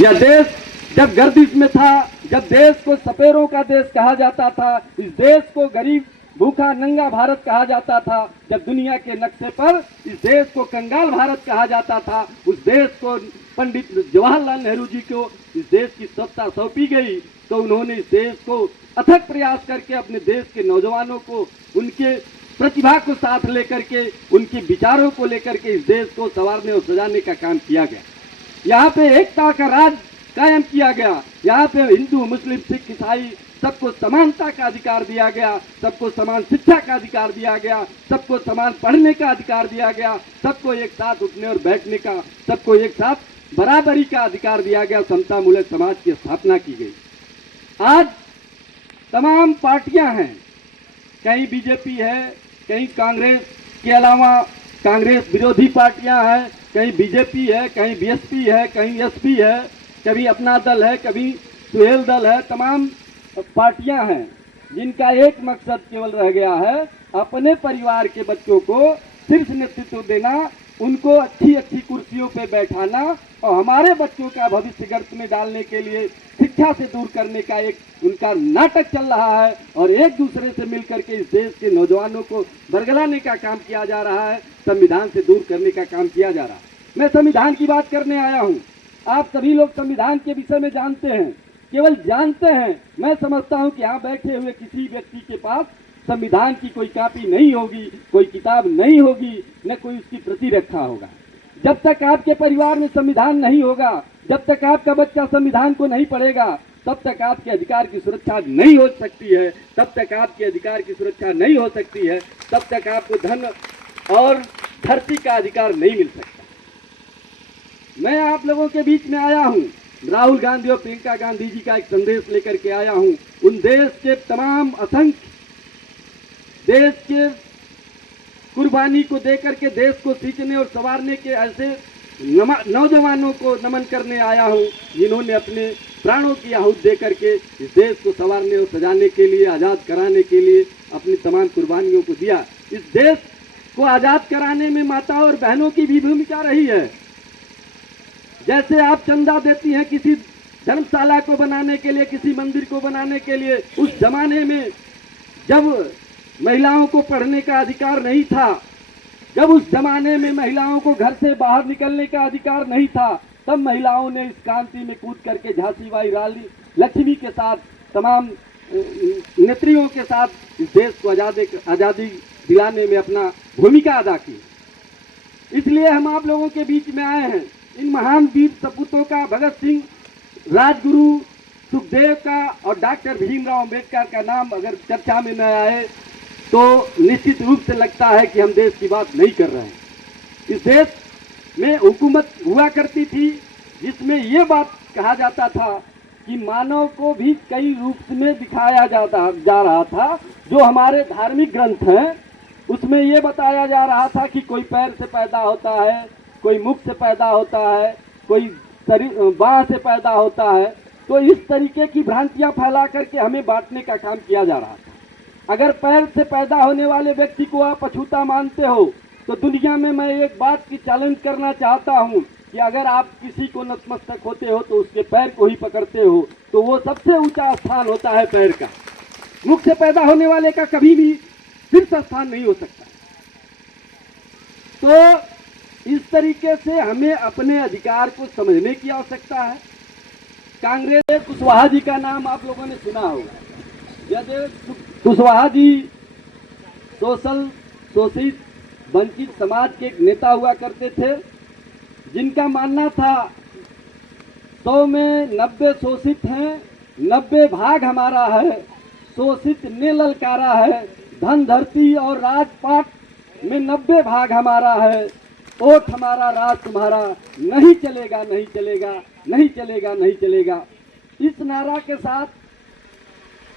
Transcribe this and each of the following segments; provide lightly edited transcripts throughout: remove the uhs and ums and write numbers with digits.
यह देश जब गर्दिश में था, जब देश को सपेरों का देश कहा जाता था, इस देश को गरीब भूखा नंगा भारत कहा जाता था, जब दुनिया के नक्शे पर इस देश को कंगाल भारत कहा जाता था, उस देश को पंडित जवाहरलाल नेहरू जी को इस देश की सत्ता सौंपी गई, तो उन्होंने इस देश को अथक प्रयास करके अपने देश के नौजवानों को, उनके प्रतिभा को साथ लेकर के, उनके विचारों को लेकर के इस देश को संवारने और सजाने का काम किया गया। यहाँ पे एकता का राज कायम किया गया। यहाँ पे हिंदू, मुस्लिम, सिख, ईसाई सबको समानता का अधिकार दिया गया, सबको समान शिक्षा का अधिकार दिया गया, सबको समान पढ़ने का अधिकार दिया गया, सबको एक साथ उठने और बैठने का, सबको एक साथ बराबरी का अधिकार दिया गया। समता मूलक समाज की स्थापना की गई। आज तमाम पार्टियां हैं, कहीं बीजेपी है, कहीं कांग्रेस के अलावा कांग्रेस विरोधी पार्टियां हैं, कहीं बीजेपी है, कहीं बीएसपी है, कहीं एसपी है, कभी अपना दल है, कभी सुहेल दल है। तमाम पार्टियां हैं जिनका एक मकसद केवल रह गया है, अपने परिवार के बच्चों को शीर्ष नेतृत्व देना, उनको अच्छी अच्छी कुर्सियों पे बैठाना और हमारे बच्चों का भविष्य गर्त में डालने के लिए शिक्षा से दूर करने का एक उनका नाटक चल रहा है। और एक दूसरे से मिलकर के इस देश के नौजवानों को बरगलाने का काम किया जा रहा है, संविधान से दूर करने का काम किया जा रहा है। मैं संविधान की बात करने आया हूँ। आप सभी लोग संविधान के विषय में जानते हैं, केवल जानते हैं। मैं समझता हूँ कि यहाँ बैठे हुए किसी व्यक्ति के पास संविधान की कोई कॉपी नहीं होगी, कोई किताब नहीं होगी, न कोई उसकी प्रति रखा होगा। जब तक आपके परिवार में संविधान नहीं होगा, जब तक आपका बच्चा संविधान को नहीं पढ़ेगा, तब तक आपके अधिकार की सुरक्षा नहीं हो सकती है। तब तक आपके अधिकार की सुरक्षा नहीं हो सकती है, तब तक आपको धन और धरती का अधिकार नहीं मिल सकता। मैं आप लोगों के बीच में आया हूँ, राहुल गांधी और प्रियंका गांधी जी का एक संदेश लेकर के आया हूँ। उन देश के तमाम असंख्य देश के कुर्बानी को देकर के देश को सींचने और संवारने के ऐसे नौजवानों को नमन करने आया हूँ, जिन्होंने अपने प्राणों की आहुति देकर के इस देश को संवारने और सजाने के लिए, आज़ाद कराने के लिए अपनी तमाम कुर्बानियों को दिया। इस देश को आज़ाद कराने में माताओं और बहनों की भी भूमिका रही है। जैसे आप चंदा देती हैं किसी धर्मशाला को बनाने के लिए, किसी मंदिर को बनाने के लिए, उस जमाने में जब महिलाओं को पढ़ने का अधिकार नहीं था, जब उस जमाने में महिलाओं को घर से बाहर निकलने का अधिकार नहीं था, तब महिलाओं ने इस क्रांति में कूद करके झांसी बाई रानी लक्ष्मी के साथ, तमाम नेत्रियों के साथ इस देश को आज़ादी दिलाने में अपना भूमिका अदा की। इसलिए हम आप लोगों के बीच में आए हैं। इन महान वीर सपूतों का, भगत सिंह, राजगुरु, सुखदेव का और डॉक्टर भीमराव अम्बेडकर का नाम अगर चर्चा में न आए तो निश्चित रूप से लगता है कि हम देश की बात नहीं कर रहे हैं। इस देश में हुकूमत हुआ करती थी जिसमें ये बात कहा जाता था कि मानव को भी कई रूप में दिखाया जा रहा था। जो हमारे धार्मिक ग्रंथ हैं उसमें ये बताया जा रहा था कि कोई पैर से पैदा होता है, कोई मुख से पैदा होता है, कोई बाँह से पैदा होता है। तो इस तरीके की भ्रांतियां फैला करके हमें बांटने का काम किया जा रहा था। अगर पैर से पैदा होने वाले व्यक्ति को आप अछूता मानते हो तो दुनिया में मैं एक बात की चैलेंज करना चाहता हूं कि अगर आप किसी को नतमस्तक होते हो तो उसके पैर को ही पकड़ते हो, तो वो सबसे ऊंचा स्थान होता है पैर का। मुख से पैदा होने वाले का कभी भी शीर्ष स्थान नहीं हो सकता। तो इस तरीके से हमें अपने अधिकार को समझने की आवश्यकता है। कांग्रेस कुशवाहा जी का नाम आप लोगों ने सुना होगा। जयदेव कुशवाहा जी शोषित वंचित समाज के एक नेता हुआ करते थे, जिनका मानना था 100 में 90 शोषित हैं, 90 भाग हमारा है, शोषित ने ललकारा है, धन धरती और राजपाट में 90 भाग हमारा है, ओट हमारा राज तुम्हारा, नहीं चलेगा नहीं चलेगा नहीं चलेगा नहीं चलेगा। इस नारा के साथ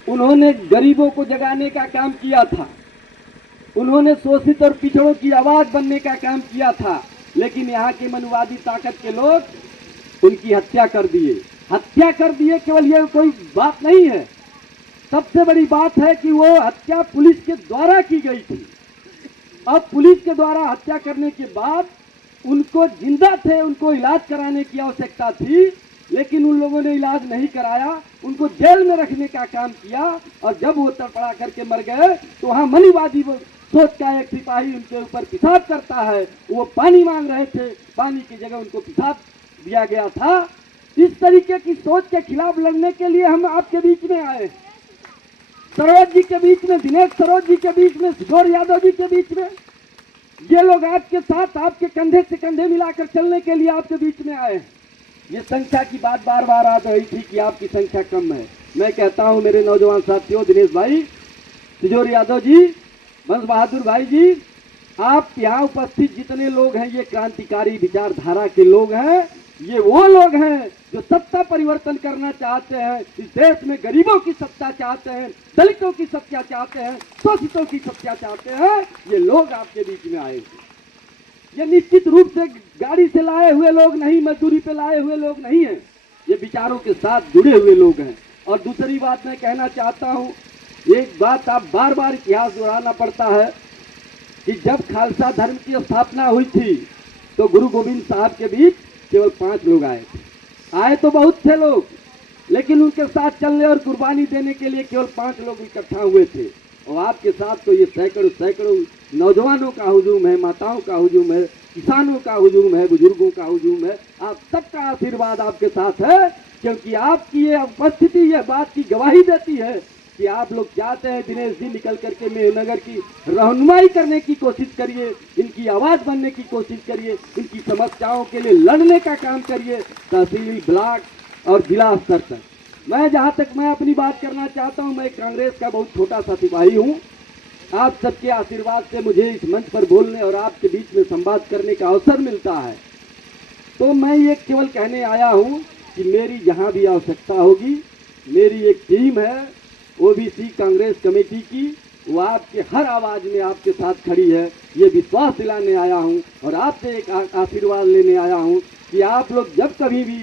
उन्होंने गरीबों को जगाने का काम किया था, उन्होंने शोषित और पिछड़ों की आवाज बनने का काम किया था। लेकिन यहाँ के मनुवादी ताकत के लोग उनकी हत्या कर दिए। केवल ये कोई बात नहीं है, सबसे बड़ी बात है कि वो हत्या पुलिस के द्वारा की गई थी। अब पुलिस के द्वारा हत्या करने के बाद उनको जिंदा थे, उनको इलाज कराने की आवश्यकता थी, लेकिन उन लोगों ने इलाज नहीं कराया, उनको जेल में रखने का काम किया। और जब वो तड़पड़ा करके मर गए तो वहाँ मनीवादी सोच का एक सिपाही उनके ऊपर पेशाब करता है। वो पानी मांग रहे थे, पानी की जगह उनको पेशाब दिया गया था। इस तरीके की सोच के खिलाफ लड़ने के लिए हम आपके बीच में आए, सरोज जी के बीच में, दिनेश सरोज जी के बीच में, किशोर यादव जी के बीच में। ये लोग आपके साथ, आपके कंधे से कंधे मिलाकर चलने के लिए आपके बीच में आए। ये संख्या की बात बार बार आ रही थी कि आपकी संख्या कम है। मैं कहता हूं मेरे नौजवान साथियों, दिनेश भाई, किशोर यादव जी, बंस बहादुर भाई जी, आप यहाँ उपस्थित जितने लोग हैं ये क्रांतिकारी विचारधारा के लोग हैं। ये वो लोग हैं जो सत्ता परिवर्तन करना चाहते हैं, इस देश में गरीबों की सत्ता चाहते हैं, दलितों की सत्ता चाहते हैं, शोषितों की सत्ता चाहते हैं। ये लोग आपके बीच में आए। ये निश्चित रूप से गाड़ी से लाए हुए लोग नहीं, मजदूरी पे लाए हुए लोग नहीं हैं। ये विचारों के साथ जुड़े हुए लोग हैं। और दूसरी बात मैं कहना चाहता हूँ, एक बात आप बार बार इतिहास दोहराना पड़ता है कि जब खालसा धर्म की स्थापना हुई थी तो गुरु गोविंद साहब के बीच केवल 5 लोग आए थे। आए तो बहुत थे लोग, लेकिन उनके साथ चलने और कुर्बानी देने के लिए केवल 5 लोग इकट्ठा हुए थे। और आपके साथ तो ये सैकड़ों सैकड़ों नौजवानों का हुजूम है, माताओं का हुजूम है, किसानों का हुजूम है, बुजुर्गों का हुजूम है। आप सबका आशीर्वाद आपके साथ है, क्योंकि आपकी ये उपस्थिति यह बात की गवाही देती है कि आप लोग चाहते हैं दिनेश जी निकल करके मेहनगर की रहनुमाई करने की कोशिश करिए, इनकी आवाज बनने की कोशिश करिए, इनकी समस्याओं के लिए लड़ने का काम करिए, तहसील, ब्लॉक और जिला स्तर तक। मैं जहां तक मैं अपनी बात करना चाहता हूं, मैं कांग्रेस का बहुत छोटा सा सिपाही हूं। आप सबके आशीर्वाद से मुझे इस मंच पर बोलने और आपके बीच में संवाद करने का अवसर मिलता है। तो मैं ये केवल कहने आया हूं कि मेरी जहां भी आवश्यकता होगी, मेरी एक टीम है ओबीसी कांग्रेस कमेटी की, वो आपके हर आवाज में आपके साथ खड़ी है। ये विश्वास दिलाने आया हूं और आपसे एक आशीर्वाद लेने आया हूं कि आप लोग जब कभी भी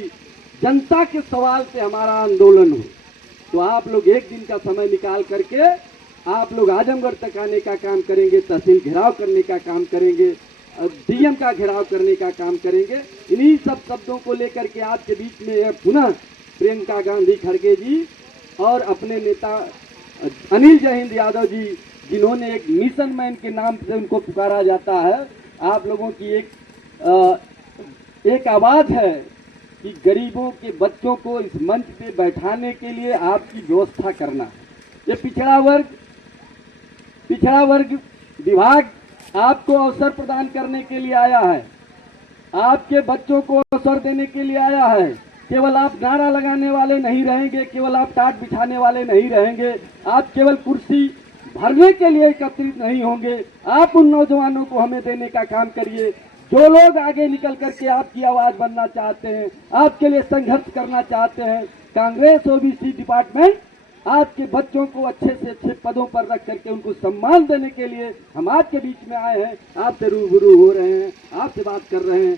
जनता के सवाल से हमारा आंदोलन हो तो आप लोग एक दिन का समय निकाल करके आप लोग आजमगढ़ तक आने का काम करेंगे, तहसील घेराव करने का काम करेंगे, डीएम का घेराव करने का काम करेंगे। इन्हीं सब शब्दों को लेकर के आपके बीच में पुनः प्रियंका गांधी खड़गे जी और अपने नेता अनिल जयहिंद यादव जी, जिन्होंने एक मिशन मैन के नाम से उनको पुकारा जाता है, आप लोगों की एक आवाज है कि गरीबों के बच्चों को इस मंच पे बैठाने के लिए आपकी व्यवस्था करना। ये पिछड़ा वर्ग विभाग आपको अवसर प्रदान करने के लिए आया है, आपके बच्चों को अवसर देने के लिए आया है। केवल आप नारा लगाने वाले नहीं रहेंगे, केवल आप टाट बिछाने वाले नहीं रहेंगे, आप केवल कुर्सी भरने के लिए एकत्रित नहीं होंगे। आप उन नौजवानों को हमें देने का काम करिए जो लोग आगे निकल करके आपकी आवाज बनना चाहते हैं, आपके लिए संघर्ष करना चाहते हैं। कांग्रेस ओबीसी डिपार्टमेंट आपके बच्चों को अच्छे से अच्छे पदों पर रख करके उनको सम्मान देने के लिए हम आपके बीच में आए हैं, आपसे रूबरू हो रहे हैं, आपसे बात कर रहे हैं।